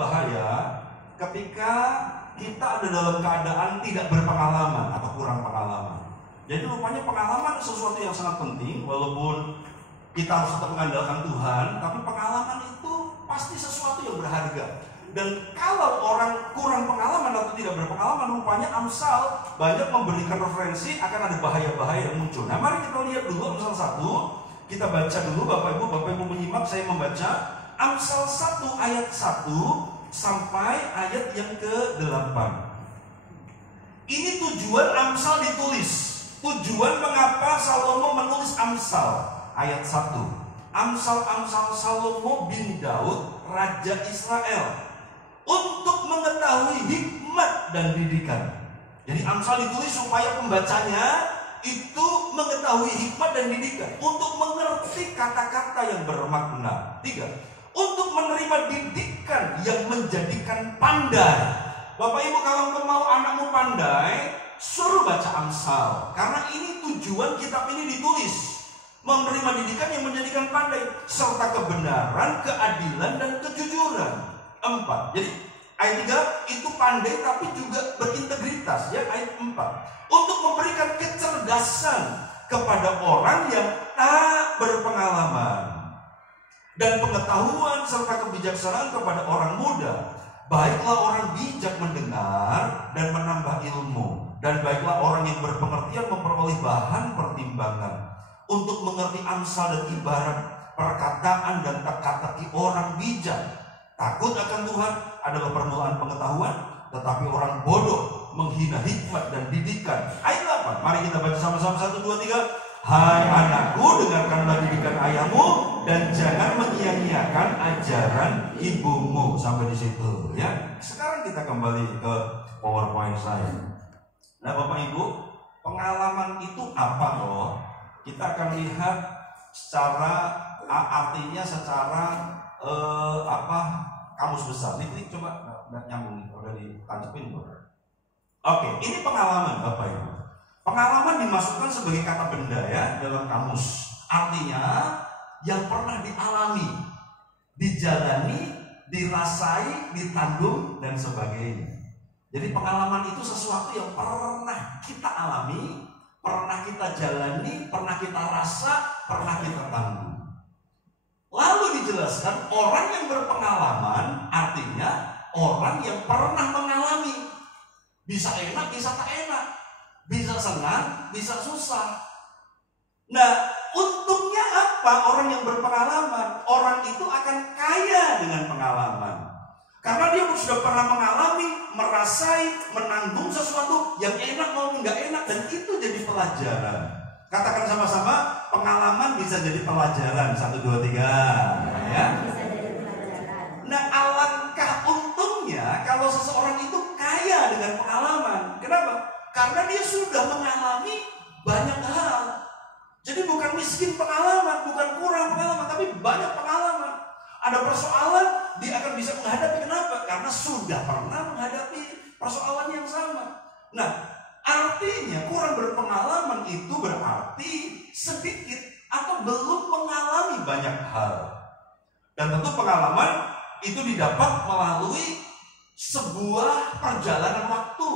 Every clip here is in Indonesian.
bahaya ketika kita ada dalam keadaan tidak berpengalaman atau kurang pengalaman. Jadi rupanya pengalaman sesuatu yang sangat penting, walaupun kita harus tetap mengandalkan Tuhan, tapi pengalaman itu pasti sesuatu yang berharga. Dan kalau orang kurang pengalaman atau tidak berpengalaman, rupanya Amsal banyak memberikan referensi akan ada bahaya-bahaya yang muncul. Nah, mari kita lihat dulu Amsal 1. Kita baca dulu Bapak Ibu menyimak, saya membaca Amsal 1 ayat 1 sampai ayat yang ke-8. Ini tujuan Amsal ditulis. Tujuan mengapa Salomo menulis Amsal. Ayat 1. Amsal-amsal Salomo bin Daud, Raja Israel, untuk mengetahui hikmat dan didikan. Jadi Amsal ditulis supaya pembacanya itu mengetahui hikmat dan didikan, untuk mengerti kata-kata yang bermakna. 3. Untuk menerima didikan yang menjadikan pandai. Bapak Ibu, kalau engkau mau anakmu pandai, suruh baca Amsal, karena ini tujuan kitab ini ditulis. Menerima didikan yang menjadikan pandai, serta kebenaran, keadilan, dan kejujuran. 4. Jadi ayat 3 itu pandai tapi juga berintegritas, ya. Ayat 4, untuk memberikan kecerdasan kepada orang yang tak berpengalaman, dan pengetahuan serta kebijaksanaan kepada orang muda. Baiklah orang bijak mendengar dan menambah ilmu, dan baiklah orang yang berpengertian memperoleh bahan pertimbangan, untuk mengerti Amsal dan ibarat, perkataan dan teka-teki orang bijak. Takut akan Tuhan adalah permulaan pengetahuan, tetapi orang bodoh menghina hikmat dan didikan. Ayat 8, mari kita baca sama-sama. 1, 2, 3. Hai anakku, dengarkanlah didikan ayahmu, dan jangan menyia-nyiakan ajaran ibumu. Sampai di situ, ya. Sekarang kita kembali ke PowerPoint saya. Nah, Bapak Ibu, pengalaman itu apa loh? Kita akan lihat secara artinya secara kamus besar. Ini coba nyambung nih, udah ditancapin. Oke, ini pengalaman Bapak Ibu. Pengalaman dimasukkan sebagai kata benda, ya, dalam kamus. Artinya yang pernah dialami, dijalani, dirasai, ditanggung, dan sebagainya. Jadi pengalaman itu sesuatu yang pernah kita alami, pernah kita jalani, pernah kita rasa, pernah kita tanggung. Lalu dijelaskan orang yang berpengalaman artinya orang yang pernah mengalami. Bisa enak, bisa tak enak, bisa senang, bisa susah. Nah, untungnya apa orang yang berpengalaman? Orang itu akan kaya dengan pengalaman, karena dia sudah pernah mengalami, merasai, menanggung sesuatu yang enak maupun nggak enak, dan itu jadi pelajaran. Katakan sama-sama, pengalaman bisa jadi pelajaran. 1, 2, 3, ya. Nah, alangkah untungnya kalau seseorang itu kaya dengan pengalaman. Kenapa? Karena dia sudah mengalami banyak hal. Jadi bukan miskin pengalaman, bukan kurang pengalaman, tapi banyak pengalaman. Ada persoalan, dia akan bisa menghadapi. Kenapa? Karena sudah pernah menghadapi persoalan yang sama. Nah, artinya kurang berpengalaman itu berarti sedikit atau belum mengalami banyak hal. Dan tentu pengalaman itu didapat melalui sebuah perjalanan waktu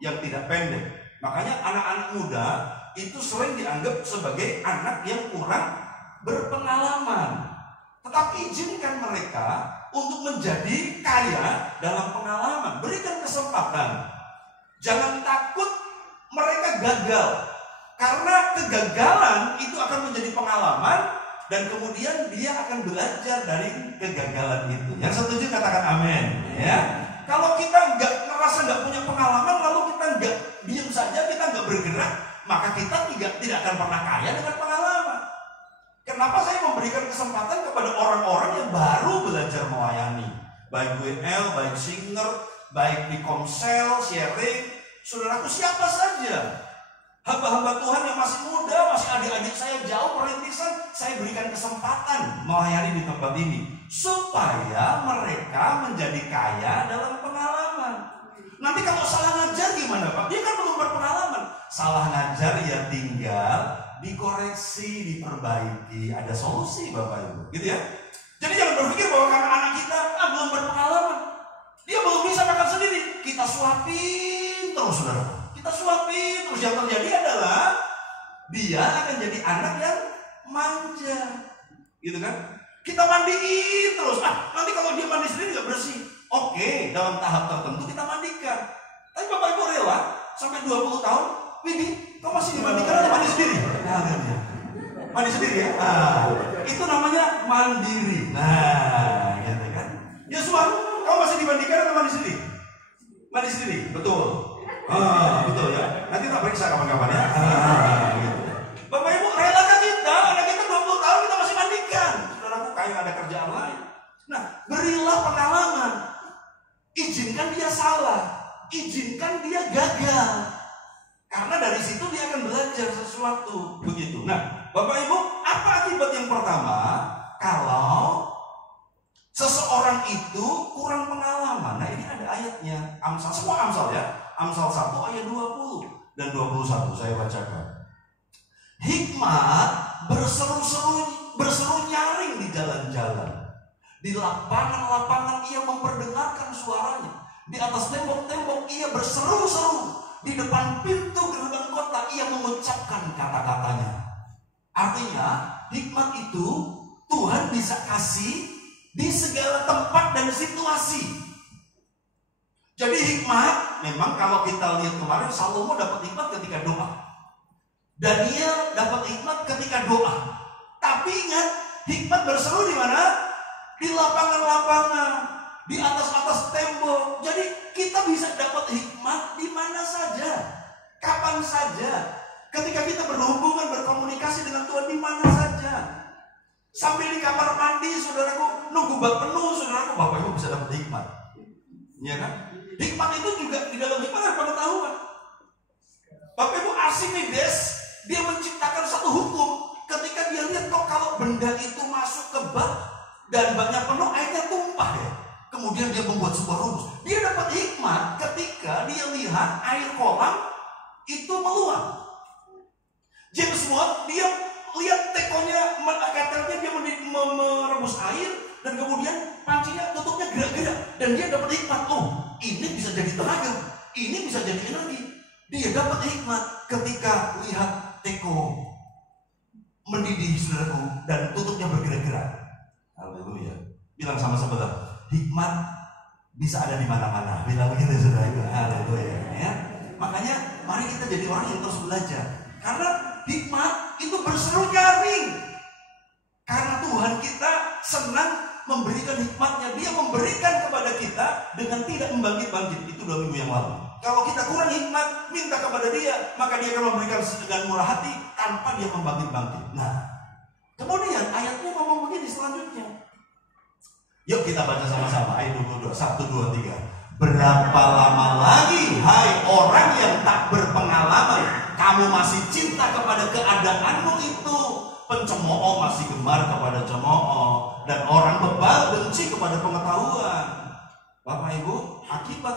yang tidak pendek. Makanya anak-anak muda itu sering dianggap sebagai anak yang kurang berpengalaman. Tetapi izinkan mereka untuk menjadi kaya dalam pengalaman. Berikan kesempatan. Jangan takut mereka gagal, karena kegagalan itu akan menjadi pengalaman, dan kemudian dia akan belajar dari kegagalan itu. Yang setuju katakan amin, ya. Kalau kita merasa nggak punya pengalaman, lalu kita nggak diam saja, kita nggak bergerak, maka kita tidak akan pernah kaya dengan pengalaman. Kenapa saya memberikan kesempatan kepada orang-orang yang baru belajar melayani, baik WL, baik singer, baik di komsel, sharing. Saudaraku, siapa saja, hamba-hamba Tuhan yang masih muda, masih adik-adik saya jauh perintisan, saya berikan kesempatan melayani di tempat ini, supaya mereka menjadi kaya dalam pengalaman. Nanti kalau salah ngajar gimana Pak? Dia kan belum berpengalaman. Salah ngajar ya tinggal dikoreksi, diperbaiki, ada solusi Bapak Ibu, gitu ya. Jadi jangan berpikir bahwa karena anak kita belum berpengalaman, suapin terus, saudara. Kita suapin terus, yang terjadi adalah dia akan jadi anak yang manja, gitu kan? Kita mandiin terus, nanti kalau dia mandi sendiri nggak bersih. Oke, dalam tahap tertentu kita mandikan. Tapi Bapak Ibu rela sampai 20 tahun, Widi, kau masih dimandikan atau mandi sendiri? Mandi sendiri ya? Itu namanya mandiri. Nah, gitu kan? Yosua, kau masih dimandikan atau mandi sendiri? Mandi sendiri, betul. Betul ya. Nanti tak periksa kapan-kapan ya. Gitu. Bapak Ibu, relakah kita? Anak kita 20 tahun kita masih mandikan. Saudaraku, kayak ada kerjaan lain. Nah, berilah pengalaman. Izinkan dia salah. Izinkan dia gagal. Karena dari situ dia akan belajar sesuatu. Begitu. Nah, Bapak Ibu, apa akibat yang pertama? Kalau seseorang itu kurang pengalaman. Nah, ini ada ayatnya. Amsal, semua Amsal ya. Amsal 1 ayat 20 dan 21 saya bacakan. Hikmat berseru nyaring di jalan-jalan. Di lapangan-lapangan ia memperdengarkan suaranya. Di atas tembok-tembok ia berseru-seru. Di depan pintu gerbang kota ia mengucapkan kata-katanya. Artinya, hikmat itu Tuhan bisa kasih di segala tempat dan situasi. Jadi hikmat, memang kalau kita lihat kemarin, Salomo dapat hikmat ketika doa. Daniel dapat hikmat ketika doa. Tapi ingat, hikmat berseru di mana? Di lapangan-lapangan, di atas-atas tembok. Jadi kita bisa dapat hikmat di mana saja, kapan saja. Ketika kita berhubungan, berkomunikasi dengan Tuhan di mana saja. Sampai di kamar mandi, saudaraku, nunggu bak penuh, saudaraku, Bapak Ibu bisa dapat hikmat. Iya kan? Hikmat itu juga di dalam hikmat ada pengetahuan. Bapak Ibu, Archimedes, dia menciptakan satu hukum. Ketika dia lihat kok kalau benda itu masuk ke bak dan baknya penuh, airnya tumpah ya. Kemudian dia membuat sebuah rumus. Dia dapat hikmat ketika dia lihat air kolam itu meluap. James Watt, dia lihat tekonya, ketelnya dia merebus air, dan kemudian pancinya tutupnya gerak-gerak, dan dia dapat hikmat. Oh, ini bisa jadi tenaga, ini bisa jadi energi. Dia dapat hikmat ketika lihat teko mendidih, saudaraku, dan tutupnya bergerak-gerak. Haleluya. Bilang sama sebelah, hikmat bisa ada di mana-mana. Bilang begitu, saudaraku. Haleluya. Ya. Makanya mari kita jadi orang yang terus belajar. Karena hikmat itu berseru nyaring. Karena Tuhan kita senang memberikan hikmatnya. Dia memberikan kepada kita dengan tidak membangkit-bangkit. Itu 2 minggu yang lalu. Kalau kita kurang hikmat, minta kepada dia, maka dia akan memberikan dengan murah hati tanpa dia membangkit-bangkit. Nah, kemudian ayatnya ngomong begini selanjutnya. Yuk kita baca sama-sama ayat 22. 1, 2, 3. Berapa lama lagi, hai orang yang tak berpengalaman, kamu masih cinta kepada keadaanmu itu? Pencemooh masih gemar kepada cemooh, dan orang bebal benci kepada pengetahuan. Bapak Ibu, akibat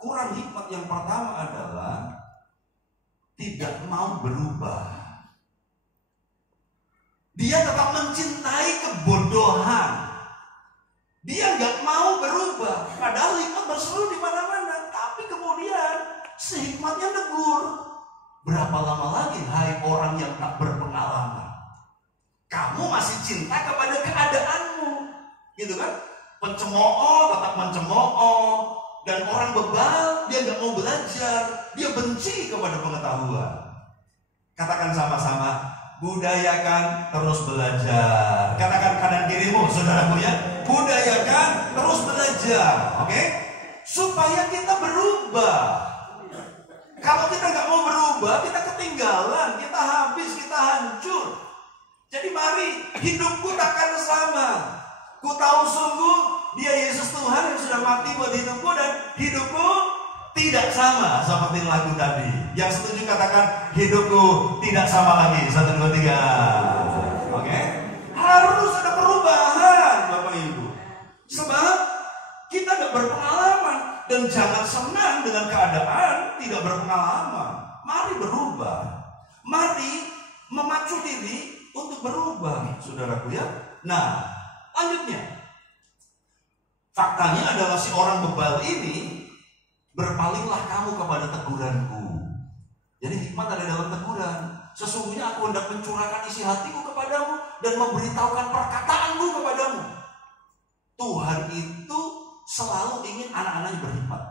kurang hikmat yang pertama adalah tidak mau berubah. Dia tetap mencintai kebodohan. Dia nggak mau berubah. Padahal hikmat berseru di mana-mana. Tapi kemudian si hikmatnya negur. Berapa lama lagi, hai orang yang tak berpengalaman, kamu masih cinta kepada keadaanmu, gitu kan? Pencemooh tetap mencemooh, dan orang bebal dia nggak mau belajar, dia benci kepada pengetahuan. Katakan sama-sama, budayakan terus belajar. Katakan kanan kirimu, saudaraku ya, budayakan terus belajar, oke? Supaya kita berubah. Kalau kita nggak mau berubah, kita ketinggalan, kita habis, kita hancur. Jadi mari, hidupku takkan sama. Ku tahu sungguh dia Yesus Tuhan yang sudah mati buat hidupku, dan hidupku tidak sama seperti lagu tadi. Yang setuju katakan, hidupku tidak sama lagi. 1, 2, 3. Oke? Harus ada perubahan, Bapak Ibu. Sebab kita tidak berpengalaman. Dan jangan senang dengan keadaan tidak berpengalaman. Mari berubah. Mari memacu diri untuk berubah, saudaraku ya. Nah, lanjutnya. Faktanya adalah si orang bebal ini berpalinglah kamu kepada teguranku. Jadi hikmat ada dalam teguran. Sesungguhnya aku hendak mencurahkan isi hatiku kepadamu dan memberitahukan perkataanku kepadamu. Tuhan itu selalu ingin anak-anaknya berhikmat.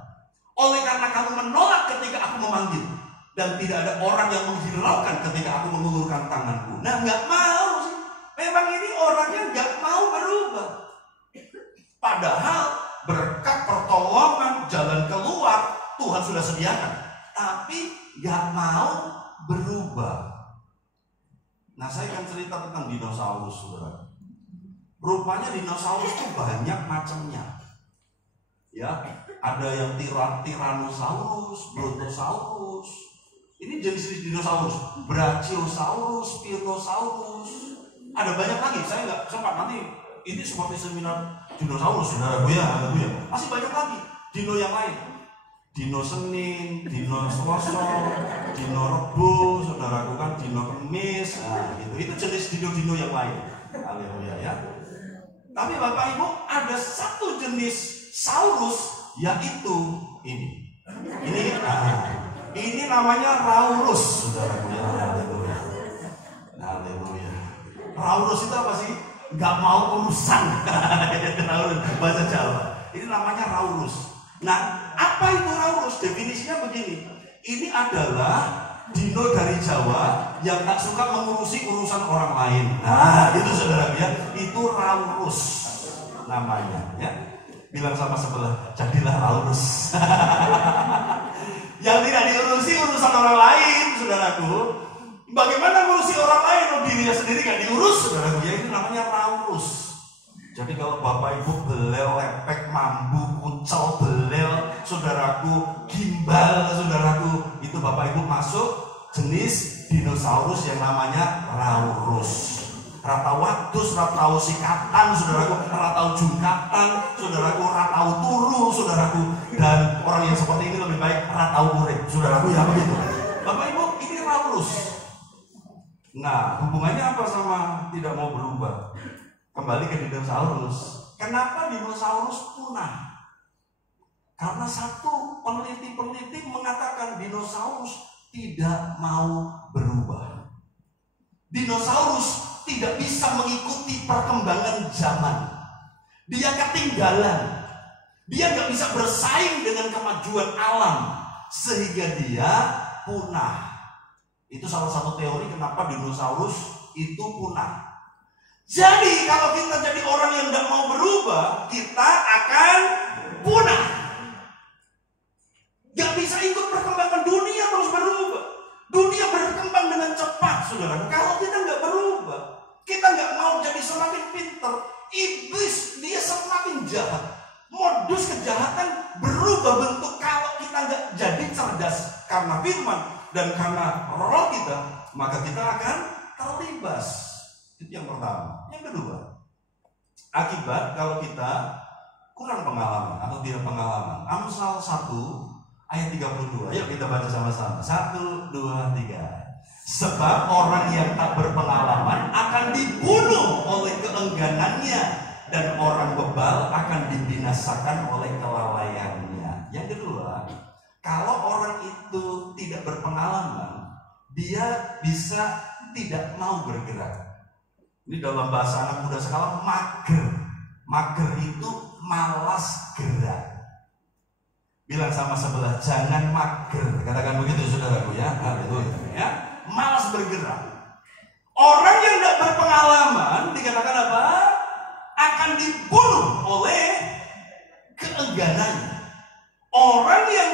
Oleh karena kamu menolak ketika aku memanggil, dan tidak ada orang yang menghiraukan ketika aku mengulurkan tanganku. Nah, nggak mau sih. Memang ini orangnya nggak mau berubah. Padahal berkat pertolongan, jalan keluar Tuhan sudah sediakan, tapi nggak mau berubah. Nah, saya akan cerita tentang dinosaurus, saudara. Rupanya dinosaurus itu banyak macamnya. Ya, ada yang Tyrannosaurus, Brontosaurus. Ini jenis-jenis dinosaurus. Brachiosaurus, Spinosaurus. Ada banyak lagi. Saya nggak sempat, nanti ini seperti seminar dinosaurus, saudara. Ya. Masih banyak lagi. Dino yang lain. Dino Senin, Dino Selasa, Dino Rebo, saudaraku kan Dino Kemis, nah gitu. Itu jenis dino-dino yang lain. Haleluya ya. Tapi Bapak Ibu, ada satu jenis saurus, yaitu ini. Ini namanya Raurus, saudaraku ya. Haleluya. Haleluya. Raurus itu apa sih? Gak mau urusan. Bahasa Jawa. Ini namanya Raurus. Nah, apa itu Raurus? Definisinya begini. Ini adalah dino dari Jawa yang tak suka mengurusi urusan orang lain. Nah, itu saudara ya. Itu Raurus namanya ya. Bilang sama sebelah, jadilah Raurus. Yang tidak diurusi urusan orang lain, saudaraku. Bagaimana ngurusi orang lain? Dirinya sendiri gak diurus, saudaraku. Ya, itu namanya Raurus. Jadi kalau Bapak Ibu belel, lepek, mambu, kucel, belel, saudaraku, gimbal, saudaraku, itu Bapak Ibu masuk jenis dinosaurus yang namanya Raurus. Ratau wadus, ratau sikatan, saudaraku, ratau jungkatan, saudaraku, ratau turu, saudaraku, dan orang yang seperti ini lebih baik ratau urip, saudaraku, ya begitu. Bapak Ibu, ini Raurus. Nah, hubungannya apa sama tidak mau berubah? Kembali ke dinosaurus. Kenapa dinosaurus punah? Karena satu peneliti mengatakan dinosaurus tidak mau berubah. Dinosaurus tidak bisa mengikuti perkembangan zaman. Dia ketinggalan. Dia nggak bisa bersaing dengan kemajuan alam, sehingga dia punah. Itu salah satu teori kenapa dinosaurus itu punah. Jadi kalau kita jadi orang yang tidak mau berubah, kita akan punah. Gak bisa ikut perkembangan dunia, terus berubah. Dunia berkembang dengan cepat, saudara. Kalau kita nggak berubah, kita nggak mau jadi semakin pinter. Iblis dia semakin jahat. Modus kejahatan berubah bentuk kalau kita nggak jadi cerdas karena firman dan karena roh kita, maka kita akan terlibas. Itu yang pertama. Yang kedua, akibat kalau kita kurang pengalaman atau tidak pengalaman. Amsal 1 ayat 32. Yuk kita baca sama-sama. 1, 2, 3. Sebab orang yang tak berpengalaman akan dibunuh oleh keengganannya, dan orang bebal akan dibinasakan oleh kelalaiannya. Yang kedua, kalau orang itu tidak berpengalaman, dia bisa tidak mau bergerak. Ini dalam bahasa anak muda sekarang mager. Mager itu malas gerak. Bilang sama sebelah, jangan mager. Katakan begitu saudaraku ya. Haleluya ya. Malas bergerak. Orang yang tidak berpengalaman dikatakan apa? Akan dibunuh oleh keengganannya. Orang yang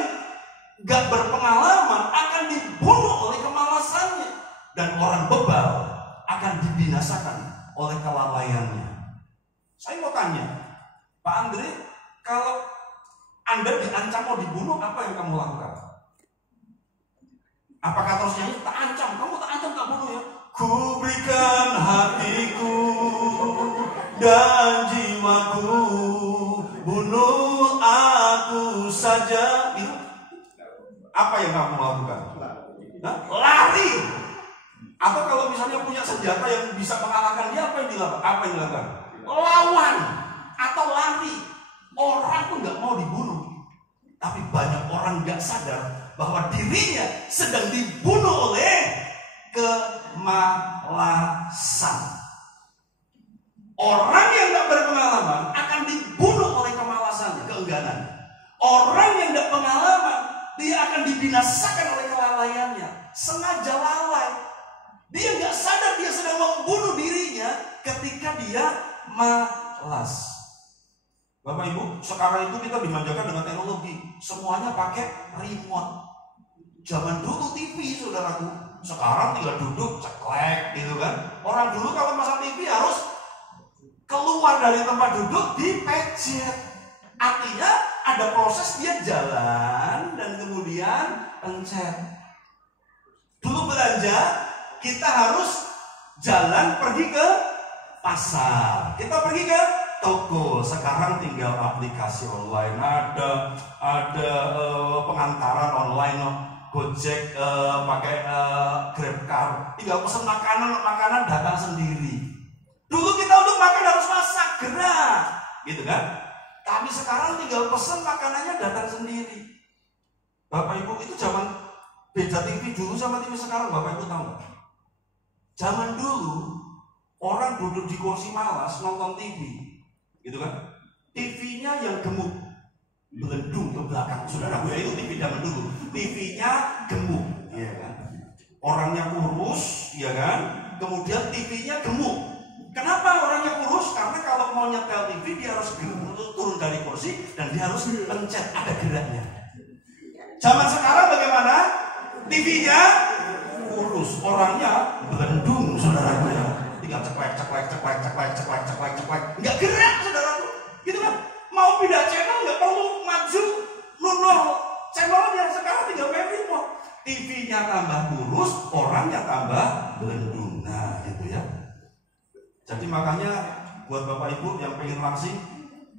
tidak berpengalaman akan dibunuh oleh kemalasannya. Dan orang bebal akan dibinasakan oleh kelalaiannya. Saya mau tanya, Pak Andre, kalau Anda diancam mau dibunuh, apa yang kamu lakukan? Apakah terus nyanyi, tak ancam, kamu tak ancam tak bunuh ya? Ku berikan hatiku dan jiwaku, bunuh aku saja. Itu apa yang kamu lakukan? Lari. Atau kalau misalnya punya senjata yang bisa mengalahkan dia, apa yang dilakukan? Apa yang dilakukan? Lawan atau lari. Orang pun nggak mau dibunuh, tapi banyak orang orang nggak sadar bahwa dirinya sedang dibunuh oleh kemalasan. Orang yang nggak berpengalaman akan dibunuh oleh kemalasannya, keengganan. Orang yang nggak pengalaman, dia akan dibinasakan oleh kelalaiannya, sengaja lalai. Dia nggak sadar dia sedang membunuh dirinya ketika dia malas. Bapak Ibu, sekarang itu kita dimanjakan dengan teknologi, semuanya pakai remote. Zaman dulu TV, saudaraku. Sekarang tinggal duduk, ceklek gitu kan. Orang dulu kalau pasang TV harus keluar dari tempat duduk dipencet. Artinya ada proses dia jalan dan kemudian pencet. Dulu belanja, kita harus jalan pergi ke pasar. Kita pergi ke toko. Sekarang tinggal aplikasi online, ada pengantaran online, Gojek, pakai GrabCar. Tinggal pesan makanan datang sendiri. Dulu kita untuk makan harus masak, gerak, gitu kan? Tapi sekarang tinggal pesan makanannya datang sendiri. Bapak Ibu, itu zaman beda TV dulu sama TV sekarang. Bapak Ibu tahu nggak? Zaman dulu orang duduk di kursi malas nonton TV, gitu kan? TV-nya yang gemuk, belendung ke belakang. Saudara gue itu TV zaman dulu. TV-nya gemuk, ya kan? Orangnya kurus, ya kan? Kemudian TV-nya gemuk. Kenapa orangnya kurus? Karena kalau mau nyetel TV dia harus turun dari kursi dan dia harus pencet, ada geraknya. Zaman sekarang bagaimana? TV-nya kurus, orangnya belendung, saudara. Tinggal ceklek, nggak gerak, saudara. Gitu kan? Mau pindah channel nggak perlu maju, nunul channelnya. Sekarang tinggal main remote. TV-nya tambah kurus, orangnya tambah belendung. Nah, gitu ya. Jadi makanya buat Bapak Ibu yang pengen langsing,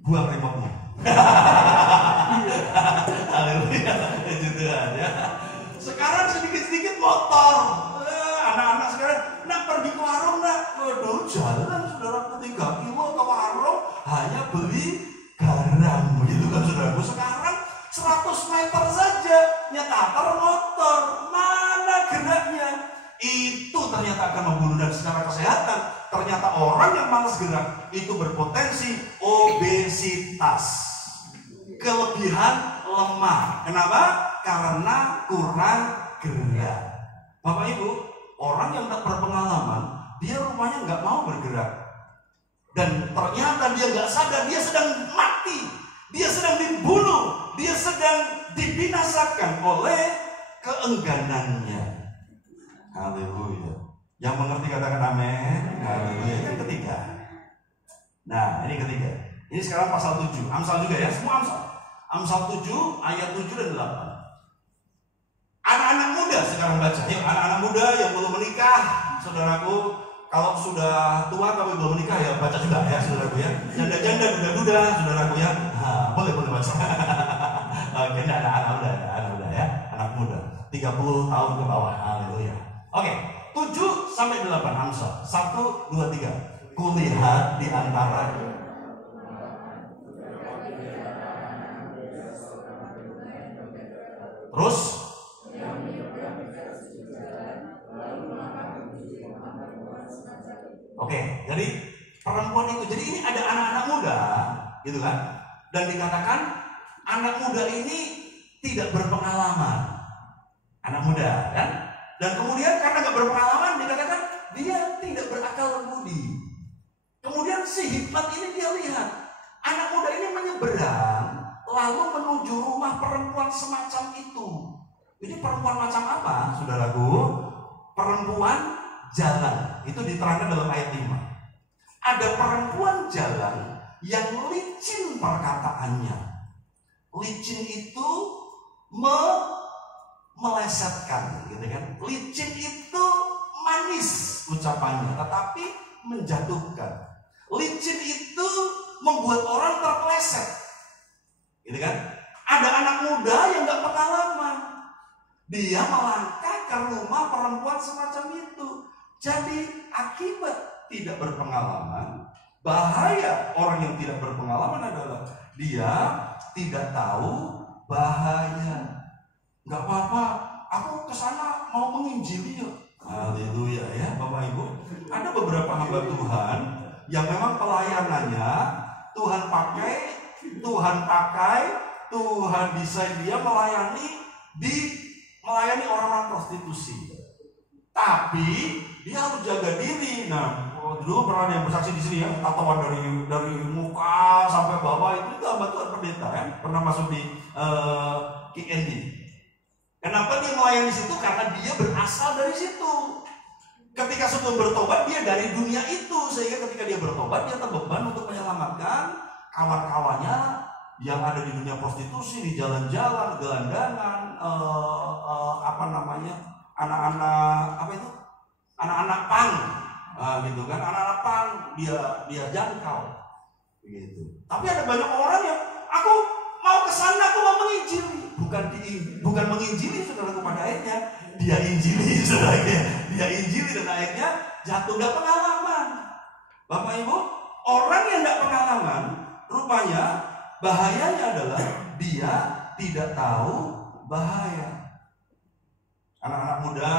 buang remote-nya. Haleluya, gitu ya. Sekarang sedikit-sedikit motor. Anak-anak sekarang nak pergi ke warung nak, waduh jalan saudara 3 kilo ke warung hanya beli garam, begitu kan saudara. Sekarang 100 meter saja nyetar motor, mana geraknya? Itu ternyata akan membunuh. Dan secara kesehatan ternyata orang yang malas gerak itu berpotensi obesitas, kelebihan lemak. Kenapa? Karena kurang gerak. Bapak Ibu, orang yang tak berpengalaman, dia rupanya nggak mau bergerak. Dan ternyata dia nggak sadar, dia sedang mati, dia sedang dibunuh, dia sedang dibinasakan oleh keengganannya. Haleluya. Yang mengerti katakan amin. Haleluya. Yang ketiga. Nah, ini ketiga. Ini sekarang pasal 7. Amsal juga ya, semua Amsal. Amsal 7 ayat 7 dan 8. Anak-anak muda sekarang baca. Yuk, anak-anak muda yang belum menikah, saudaraku, kalau sudah tua tapi belum menikah ya baca juga ya, saudaraku ya. Janda-janda, duda-duda, saudaraku ya. Boleh baca. Oke, ini anak muda ya, anak muda. 30 tahun ke bawah. Haleluya. Oke, 7 sampai 8 Amsal. 1, 2, 3. Kulihat di antara terus oke, jadi perempuan itu, jadi ini ada anak-anak muda, gitu kan? Dan dikatakan anak muda ini tidak berpengalaman, anak muda, kan? Dan kemudian karena nggak berpengalaman, dikatakan dia tidak berakal budi. Kemudian si hikmat ini dia lihat anak muda ini menyeberang, lalu menuju rumah perempuan semacam itu. Ini perempuan macam apa, saudaraku? Perempuan jalan. Itu diterangkan dalam ayat 5. Ada perempuan jalan yang licin perkataannya. Licin itu melesetkan, gitu kan? Licin itu manis ucapannya, tetapi menjatuhkan. Licin itu membuat orang terpeleset, gitu kan? Ada anak muda yang nggak pengalaman, dia melangkah ke rumah perempuan semacam itu. Jadi akibat tidak berpengalaman, bahaya orang yang tidak berpengalaman adalah dia tidak tahu bahaya. Nggak apa-apa, aku kesana mau menginjili ya. Haleluya ya Bapak Ibu. Ada beberapa hamba Tuhan yang memang pelayanannya Tuhan pakai, Tuhan desain dia melayani orang-orang prostitusi. Tapi dia harus jaga diri. Nah, dulu pernah ada yang bersaksi di sini ya, tatoan dari muka sampai bawah itu hamba Tuhan pendeta ya, pernah masuk di KND. Kenapa dia melayani di situ? Karena dia berasal dari situ. Ketika sebelum bertobat dia dari dunia itu, sehingga ketika dia bertobat dia terbeban untuk menyelamatkan kawan-kawannya yang ada di dunia prostitusi, di jalan-jalan, gelandangan, anak-anak pang, gitu kan, anak-anak pang dia jangkau, begitu. Tapi ada banyak orang yang aku mau ke sana, aku mau menginjili, bukan menginjili saudara, pada akhirnya dia injili saudara, dia injili dan akhirnya jatuh nggak pengalaman. Bapak Ibu, orang yang nggak pengalaman, rupanya bahayanya adalah dia tidak tahu bahaya. Anak-anak muda,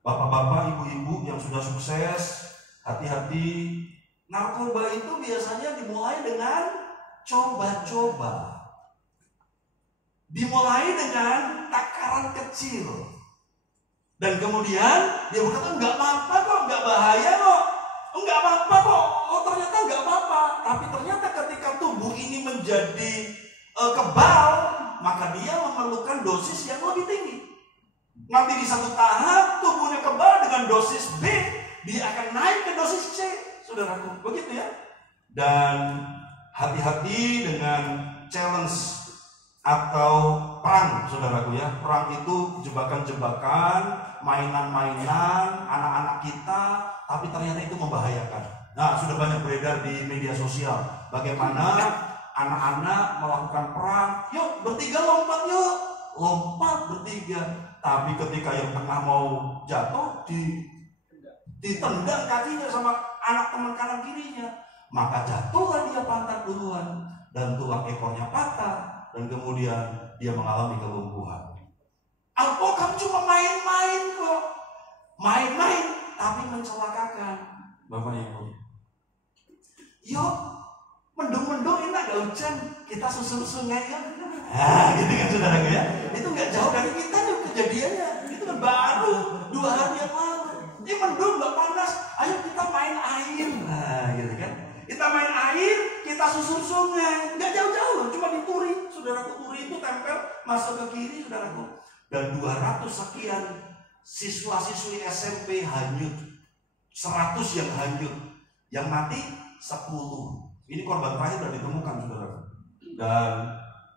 bapak-bapak, ibu-ibu yang sudah sukses, hati-hati. Narkoba itu biasanya dimulai dengan coba-coba. Dimulai dengan takaran kecil. Dan kemudian dia berkata, enggak apa-apa kok, enggak bahaya kok. Enggak apa-apa kok. Oh ternyata enggak apa-apa. Tapi ternyata ketika tubuh ini menjadi kebal, maka dia memerlukan dosis yang lebih tinggi. Nanti di satu tahap tubuhnya kebal dengan dosis B, dia akan naik ke dosis C, saudaraku. Begitu ya. Dan hati-hati dengan challenge atau perang, saudaraku ya. Perang itu jebakan-jebakan, mainan-mainan anak-anak kita, tapi ternyata itu membahayakan. Nah, sudah banyak beredar di media sosial bagaimana anak-anak melakukan perang. Yuk bertiga lompat, yuk lompat bertiga. Tapi ketika yang tengah mau jatuh, ditendang kakinya sama anak teman kanan kirinya, maka jatuhlah dia pantat duluan dan tulang ekornya patah, dan kemudian dia mengalami kelumpuhan. Alpo, kamu cuma main-main kok, main-main tapi mencelakakan. Bapak Ibu, yuk mendung-mendung enak gak hujan, kita susur sungai ya. Nah, gitu kan saudara ya. Itu nggak jauh dari kita tuh kejadiannya. Itu kan baru 2 hari yang lalu. Ini mendung nggak panas, ayo kita main air. Nah, gitu kan. Kita main air, kita susur sungai. Nggak jauh-jauh, cuma di Turi. Saudaraku, Turi itu tempel masuk ke kiri, saudaraku. Dan 200 sekian siswa-siswi SMP hanyut. 100 yang hanyut. Yang mati 10. Ini korban terakhir sudah ditemukan, saudaraku. Dan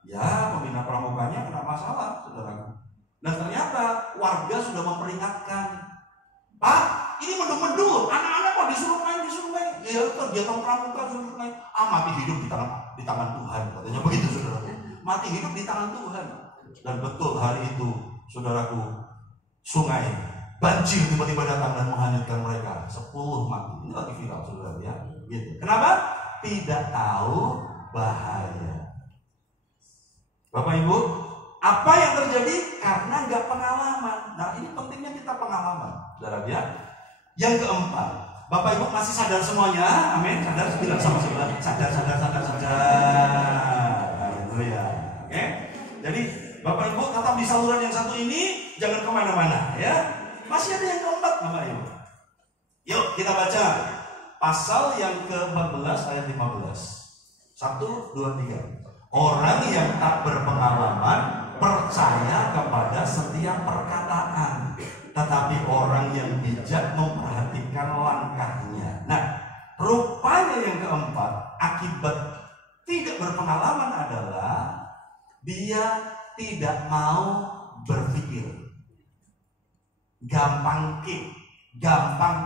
ya, pembina pramuganya kena masalah, saudaraku. Dan ternyata warga sudah memperingatkan, Pak, ini mendung-mendung, anak-anak kok disuruh main. Ya, kegiatan pramuga disuruh main. Mati hidup di tangan Tuhan, katanya begitu, saudaraku. Mati hidup di tangan Tuhan. Dan betul hari itu, saudaraku, sungai banjir tiba-tiba datang dan menghanyutkan mereka. 10 mati. Ini lagi viral, saudara ya. Gitu. Kenapa? Tidak tahu bahaya. Bapak Ibu, apa yang terjadi? Karena nggak pengalaman. Nah, ini pentingnya kita pengalaman, saudara ya. Yang keempat, Bapak Ibu masih sadar semuanya? Amin. Sadar, bilang sama sebelah. Sadar. Haleluya. Oke. Jadi Bapak Ibu tetap di saluran yang satu ini, jangan kemana-mana ya. Masih ada yang keempat, Bapak Ibu. Yuk kita baca pasal yang ke-14 ayat 15. 1, 2, 3. Orang yang tak berpengalaman percaya kepada setiap perkataan, tetapi orang yang bijak memperhatikan langkahnya. Nah, rupanya yang keempat, akibat tidak berpengalaman adalah dia tidak mau berpikir, gampang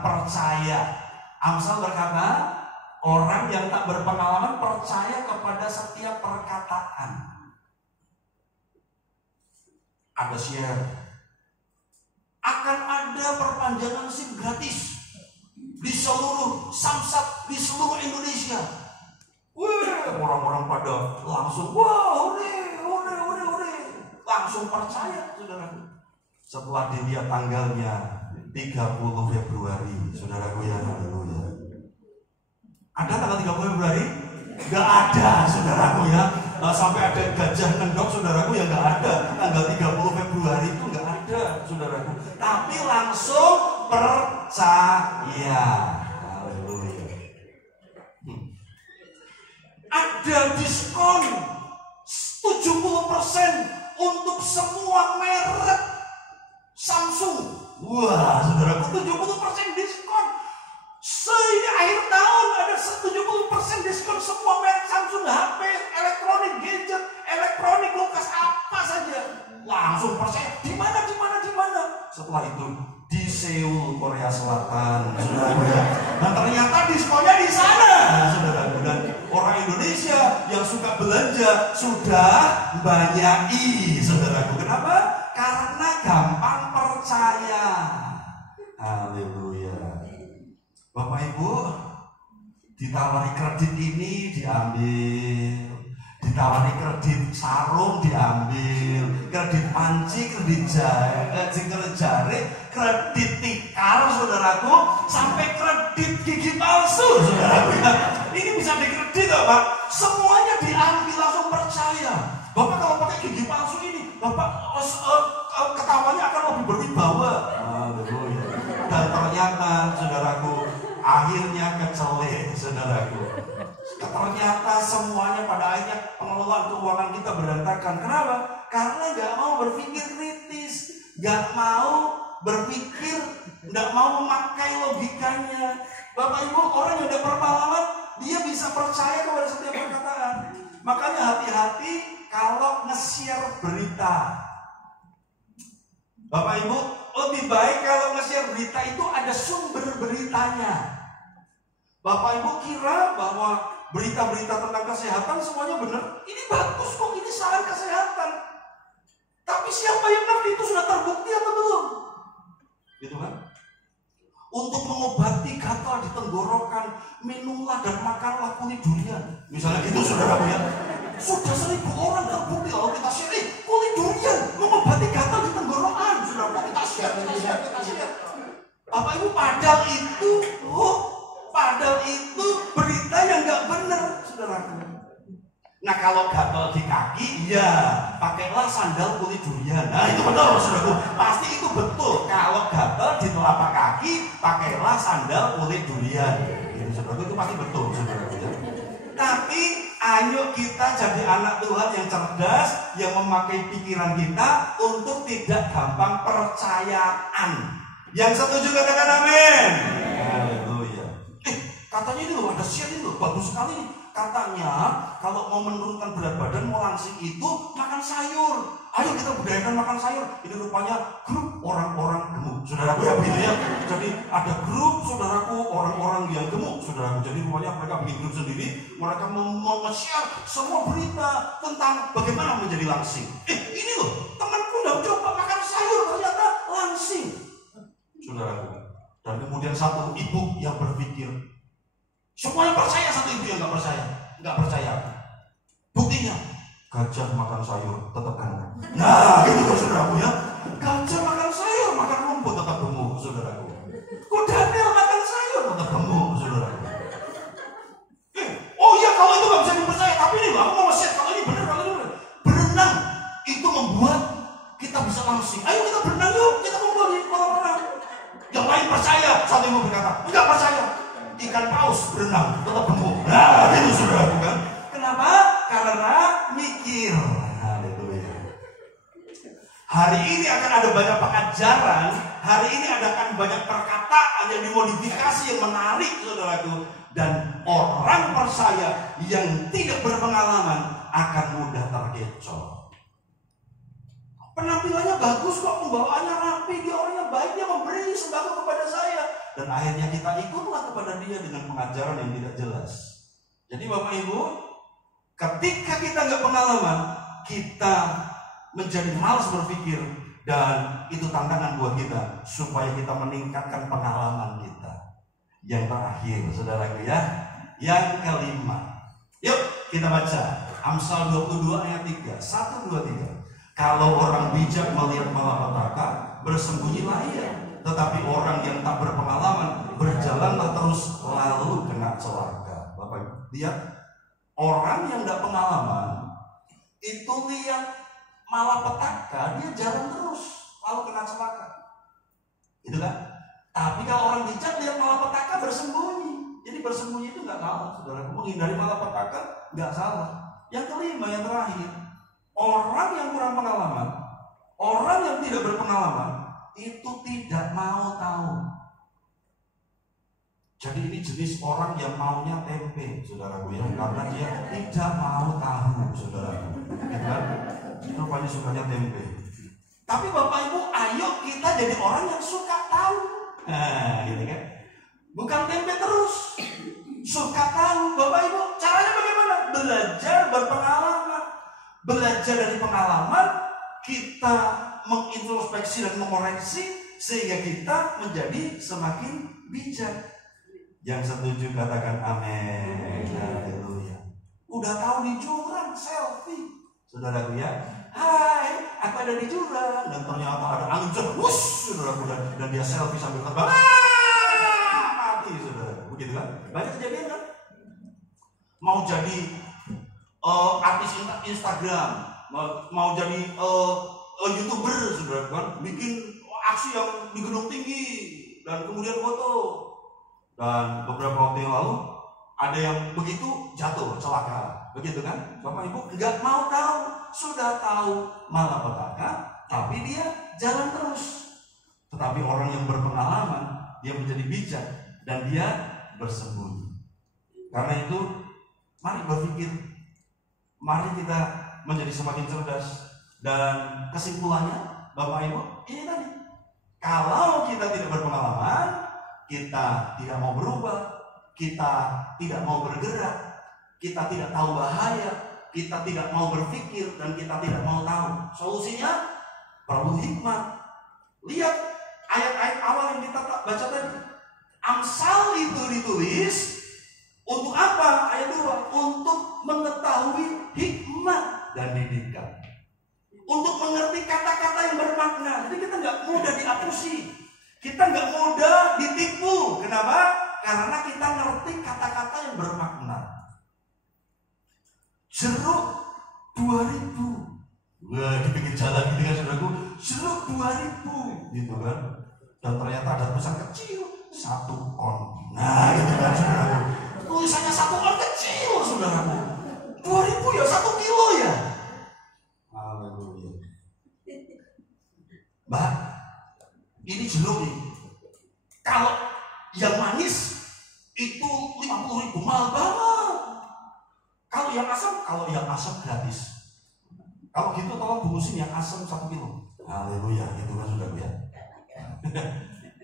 percaya. Amsal berkata, orang yang tak berpengalaman percaya kepada setiap perkataan. Ada share, akan ada perpanjangan SIM gratis di seluruh Samsat di seluruh Indonesia. Wah, orang-orang pada langsung, wah, udah langsung percaya, saudaraku. Setelah dilihat tanggalnya 30 Februari, saudaraku ya, haleluya. Ada tanggal 30 Februari? Gak ada, saudaraku ya. Sampai ada gajah ngendok, saudaraku, ya gak ada. Tanggal 30 Februari itu gak ada, saudaraku. Tapi langsung percaya. Haleluya. Ada diskon 70% untuk semua merek Samsung. Wah, saudaraku, 70% diskon. Akhir tahun ada 70% diskon semua merek Samsung, HP, elektronik, gadget, elektronik, kulkas, apa saja. Langsung percaya. Di mana? Setelah itu di Seoul, Korea Selatan, saudaraku. Dan ternyata diskonnya di sana, saudaraku. Dan orang Indonesia yang suka belanja sudah banyak, saudaraku. Kenapa? Karena gampang percaya. Haleluya. Bapak Ibu, ditawari kredit ini diambil, ditawari kredit sarung diambil, kredit panci, kredit jari, kredit tikar, saudaraku, sampai kredit gigi palsu, saudaraku. Ini bisa dikredit, Pak. Semuanya diambil, langsung percaya. Bapak kalau pakai gigi palsu ini, Bapak ketawanya akan lebih berwibawa. Dan ternyata, saudaraku, akhirnya kecelek, saudaraku. Ternyata semuanya pada akhirnya pengelolaan keuangan kita berantakan. Kenapa? Karena nggak mau berpikir kritis, nggak mau berpikir, nggak mau memakai logikanya. Bapak Ibu, orang yang udah berpengalaman, dia bisa percaya kepada setiap perkataan. Makanya hati-hati kalau nge-share berita. Bapak Ibu, lebih baik kalau nge-share berita itu ada sumber beritanya. Bapak Ibu kira bahwa berita-berita tentang kesehatan semuanya benar? Ini bagus kok, ini saran kesehatan. Tapi siapa yang ngerti itu sudah terbukti atau belum? Gitu kan? Untuk mengobati gatal di tenggorokan, minumlah dan makanlah kulit durian. Misalnya gitu, saudara ya. Sudah 1000 orang terbukti, lalu kita share, kulit durian mengobati gatal di tenggorokan. Saudara, kita share. Bapak Ibu, padahal itu berita yang nggak benar, saudaraku. Nah, kalau gatal di kaki, ya pakailah sandal kulit durian. Nah, itu betul, saudaraku. Pasti itu betul. Kalau gatal di telapak kaki, pakailah sandal kulit durian. Itu, saudaraku, itu pasti betul, saudaraku. Tapi ayo kita jadi anak Tuhan yang cerdas, yang memakai pikiran kita untuk tidak gampang percayaan. Yang setuju katakan amin. Haleluya. Katanya ini loh, ada share ini loh, bagus sekali nih. Katanya kalau mau menurunkan berat badan, mau langsing itu makan sayur. Ayo kita budayakan makan sayur. Ini rupanya grup orang-orang gemuk, saudaraku, ya begitu ya. Jadi ada grup, saudaraku, orang-orang yang gemuk, saudaraku. Jadi rupanya mereka bikin grup sendiri. Mereka mau nge-share semua berita tentang bagaimana menjadi langsing. Ini loh, temanku udah coba makan sayur, ternyata langsing, saudaraku. Dan kemudian satu ibu yang berpikir, semuanya percaya, satu ibu yang nggak percaya. Buktinya, gajah makan sayur tetap gemuk. Nah, itu loh, saudaraku ya. Gajah makan sayur, makan rumput tetap gemuk, saudaraku. Kok Daniel makan sayur tetap gemuk, saudaraku. Oh iya, kalau itu nggak bisa dipercaya, tapi ini aku mau share kalau ini benar, kalau ini benar. Berenang itu membuat kita bisa langsing. Ayo kita berenang yuk, kita kumpul di kolam renang. Yang lain percaya, satu ibu berkata, enggak percaya. Ikan paus berenang tetap gemuk. Nah, itu saudaraku kan. Kenapa? Karena mikir. Haleluya. Hari ini akan ada banyak pengajaran. Hari ini akan banyak perkataan yang dimodifikasi yang menarik, saudaraku. Dan orang percaya yang tidak berpengalaman akan mudah terkecoh. Penampilannya bagus kok, pembawaannya rapi, dia orangnya baik, dia memberi sembako kepada saya. Dan akhirnya kita ikutlah kepada dia dengan pengajaran yang tidak jelas. Jadi Bapak Ibu, ketika kita nggak pengalaman, kita menjadi malas berpikir. Dan itu tantangan buat kita, supaya kita meningkatkan pengalaman kita. Yang terakhir, saudaraku ya, yang kelima. Yuk kita baca Amsal 22 ayat 3. 1, 2, 3. Kalau orang bijak melihat malapetaka, bersembunyilah ia. Tetapi orang yang tak berpengalaman, berjalanlah terus lalu kena celaka. Bapak lihat, orang yang tidak pengalaman itu lihat malapetaka, dia jalan terus lalu kena celaka. Gitu kan? Tapi kalau orang bijak lihat malapetaka, bersembunyi. Jadi bersembunyi itu nggak salah, saudara. Menghindari malapetaka nggak salah. Yang kelima, yang terakhir, orang yang kurang pengalaman, orang yang tidak berpengalaman, itu tidak mau tahu. Jadi ini jenis orang yang maunya tempe, saudaraku ya, karena dia tidak mau tahu, saudaraku. Itu rupanya sukanya tempe. Tapi Bapak Ibu, ayo kita jadi orang yang suka tahu. Nah, gitu kan? Bukan tempe terus. Suka tahu, Bapak Ibu. Caranya bagaimana? Belajar berpengalaman. Belajar dari pengalaman, kita mengintrospeksi dan mengoreksi sehingga kita menjadi semakin bijak. Yang setuju katakan amin. Haleluya. Udah tahu di jurang selfie, saudaraku ya. Hai, aku ada di jurang dan ternyata ada angin terus, saudaraku, dan dia selfie sambil terbang. Mati, saudaraku. Begitu kan? Banyak kejadian kan? Mau jadi artis Instagram, mau jadi YouTuber, saudaraku kan, bikin aksi yang di gedung tinggi dan kemudian foto. Dan beberapa waktu yang lalu ada yang begitu jatuh, celaka, begitu kan? Bapak Ibu nggak mau tahu, sudah tahu malapetaka, tapi dia jalan terus. Tetapi orang yang berpengalaman, dia menjadi bijak dan dia bersembunyi. Karena itu, mari berpikir, mari kita menjadi semakin cerdas. Dan kesimpulannya, Bapak Ibu, ini tadi, kalau kita tidak berpengalaman, kita tidak mau berubah, kita tidak mau bergerak, kita tidak tahu bahaya, kita tidak mau berpikir, dan kita tidak mau tahu. Solusinya perlu hikmat. Lihat ayat-ayat awal yang kita baca tadi. Amsal itu ditulis untuk apa? Ayat 2, untuk mengetahui hikmat dan didikan, untuk mengerti kata-kata yang bermakna. Jadi kita nggak mudah diapusi, kita nggak mudah ditipu. Kenapa? Karena kita ngerti kata-kata yang bermakna. Jeruk 2.000. Wah, di pinggir jalan gitu kan, saudaraku. Jeruk 2.000, gitu kan. Dan ternyata ada tulisan kecil 1 on. Nah, gitu kan, saudaraku. Tulisannya 1 on kecil, saudaraku. 2.000 ya, 1 kilo ya. Haleluya. Mbak, ini jeruk nih. Kalau yang manis itu 50.000, mahal banget. Kalau yang asam gratis. Kalau gitu tolong bungkusin yang asam 1 kilo. Haleluya, itu kan sudah ya.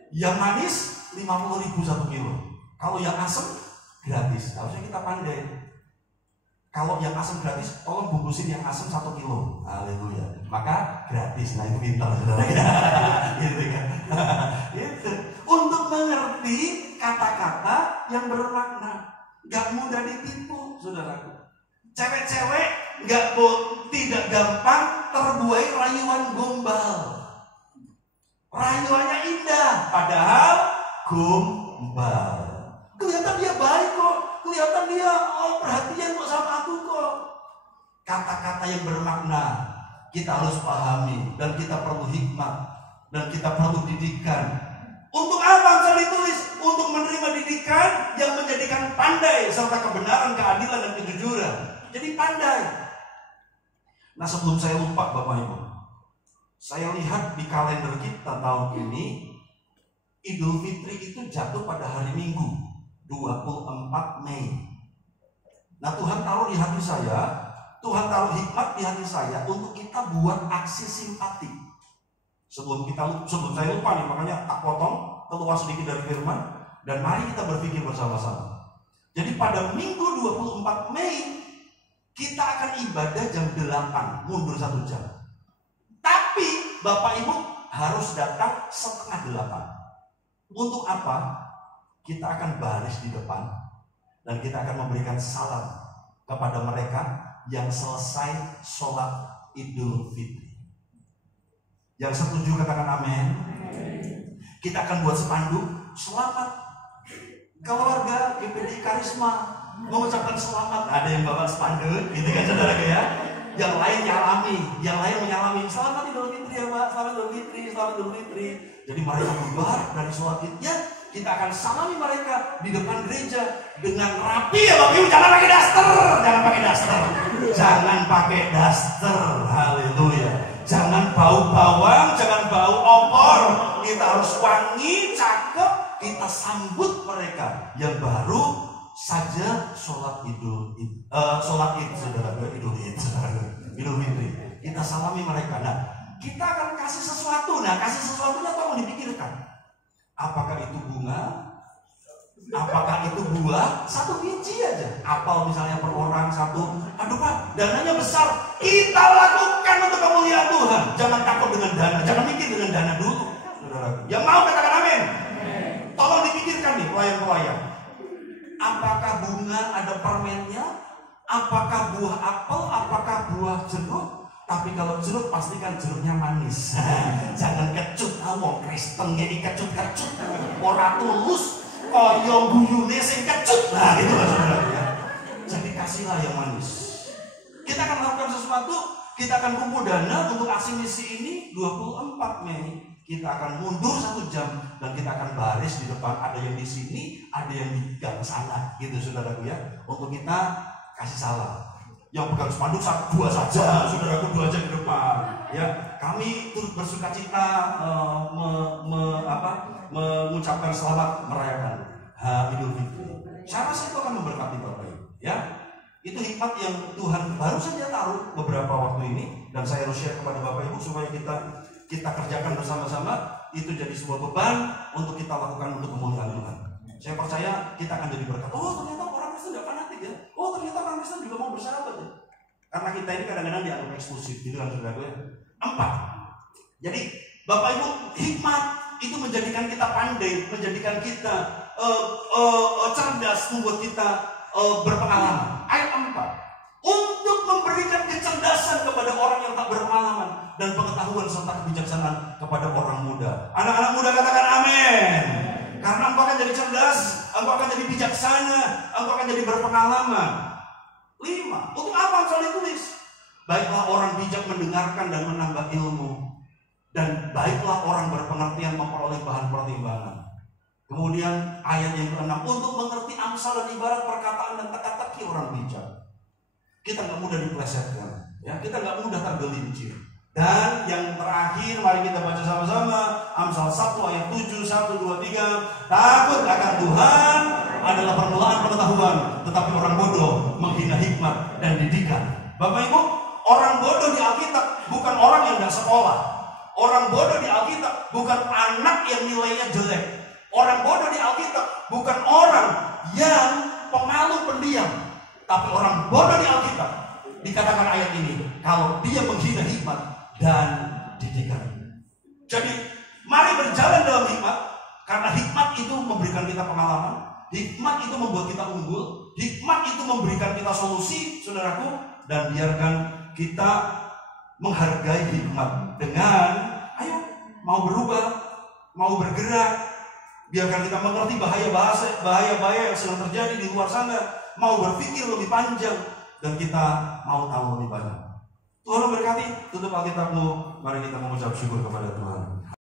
Yang manis 50.000 1 kilo. Kalau yang asam gratis. Harusnya kita pandai. Kalau yang asam gratis, tolong bungkusin yang asam 1 kilo. Haleluya. Maka gratis. Nah, itu pintar, saudara. Gitu kan. Itu untuk mengerti kata-kata yang bermakna. Gak mudah ditipu, saudaraku. Cewek-cewek tidak gampang terbuai rayuan gombal. Rayuannya indah, padahal gombal. Kelihatan dia baik kok, kelihatan dia perhatian kok sama aku kok. Kata-kata yang bermakna kita harus pahami, dan kita perlu hikmat, dan kita perlu didikan. Untuk apa Amsal ditulis? Untuk menerima didikan yang menjadikan pandai serta kebenaran, keadilan, dan kejujuran. Jadi pandai. Nah, sebelum saya lupa Bapak Ibu, saya lihat di kalender kita tahun ini, Idul Fitri itu jatuh pada hari Minggu 24 Mei. Nah, Tuhan taruh di hati saya, Tuhan taruh hikmat di hati saya untuk kita buat aksi simpati. Sebelum saya lupa nih, makanya tak potong, keluar sedikit dari firman, dan mari kita berpikir bersama-sama. Jadi pada Minggu 24 Mei kita akan ibadah jam 8, mundur 1 jam. Tapi Bapak Ibu harus datang setengah 8. Untuk apa? Kita akan baris di depan dan kita akan memberikan salam kepada mereka yang selesai sholat Idul Fitri. Yang setuju katakan amin. Kita akan buat spanduk selamat. Keluarga GPD Karisma mengucapkan selamat. Ada yang bawa spanduk gitu kan saudara ya. Yang lain nyalami, yang lain menyalami. Selamat Idul Fitri ya Pak, selamat Idul Fitri, selamat Idul Fitri. Jadi mereka keluar dari sholat idnya, kita akan salami mereka di depan gereja dengan rapi ya Bapak Ibu. Jangan pakai daster, jangan pakai daster, jangan pakai daster. Haleluya. Jangan bau bawang, jangan bau opor. Kita harus wangi, cakep. Kita sambut mereka yang baru saja sholat Idul Fitri. Kita salami mereka. Nah, kita akan kasih sesuatu. Nah, kasih sesuatunya tolong dipikirkan. Apakah itu bunga? Apakah itu buah? Satu biji aja. Apel misalnya per orang satu. Aduh Pak, dananya besar. Kita lakukan untuk kemuliaan Tuhan. Jangan takut dengan dana. Jangan mikir dengan dana dulu. Saudara, yang mau katakan amin. Tolong dipikirkan nih pelayan-pelayan. Apakah bunga ada permennya? Apakah buah apel? Apakah buah jeruk? Tapi kalau jeruk pastikan jeruknya manis. Jangan kecut. Wong Kristen jadi kecut-kecut. Ora tulus. Koyo guyune sing kecut. Nah itu lah saudara ya. Jadi kasihlah yang manis. Kita akan melakukan sesuatu. Kita akan kumpul dana untuk aksi misi ini 24 Mei. Kita akan mundur 1 jam dan kita akan baris di depan. Ada yang di sini, ada yang di gang sana, gitu saudaraku ya. Untuk kita kasih salam. Yang pegang spanduk 2 saja, saudaraku 2 aja di depan. Ya, kami turut bersuka cita mengucapkan selamat merayakan Idul Fitri. Saya rasa itu akan memberkati Bapak Ibu. Ya, itu hikmat yang Tuhan baru saja taruh beberapa waktu ini dan saya harus share kepada Bapak Ibu supaya kita kerjakan bersama-sama. Itu jadi sebuah beban untuk kita lakukan untuk kemuliaan Tuhan. Saya percaya kita akan jadi berkat. Oh ternyata orang Kristen tidak fanatik ya. Oh ternyata orang Kristen juga mau bersahabat ya. Karena kita ini kadang-kadang dianggap eksklusif gitu kan saudara gue. 4. Jadi Bapak Ibu, hikmat itu menjadikan kita pandai, menjadikan kita cerdas, membuat kita berpengalaman. Ayat 4. Untuk memberikan kecerdasan kepada orang yang tak berpengalaman dan pengetahuan serta kebijaksanaan kepada orang muda. Anak-anak muda katakan amin. Karena engkau akan jadi cerdas, engkau akan jadi bijaksana, engkau akan jadi berpengalaman. 5. Untuk apa Amsal ditulis? Baiklah orang bijak mendengarkan dan menambah ilmu, dan baiklah orang berpengertian memperoleh bahan pertimbangan. Kemudian ayat yang ke-6, untuk mengerti Amsal dan ibarat perkataan dan teka-teki orang bijak. Kita nggak mudah diplesetkan, ya, kita nggak mudah tergelincir. Dan yang terakhir, mari kita baca sama-sama Amsal 1 ayat 7, 1, 2, 3. Takut akan Tuhan adalah permulaan pengetahuan, tetapi orang bodoh menghina hikmat dan didikan. Bapak Ibu, orang bodoh di Alkitab bukan orang yang nggak sekolah. Orang bodoh di Alkitab bukan anak yang nilainya jelek. Orang bodoh di Alkitab bukan orang yang pemalu pendiam. Tapi orang bodoh di Alkitab dikatakan ayat ini, kalau dia menghina hikmat dan didikan. Jadi mari berjalan dalam hikmat, karena hikmat itu memberikan kita pengalaman, hikmat itu membuat kita unggul, hikmat itu memberikan kita solusi, saudaraku. Dan biarkan kita menghargai hikmat dengan, ayo mau berubah, mau bergerak. Biarkan kita mengerti bahaya-bahaya yang sedang terjadi di luar sana, mau berpikir lebih panjang, dan kita mau tahu lebih banyak. Tuhan memberkati. Tutup Alkitabmu. Mari kita mengucap syukur kepada Tuhan.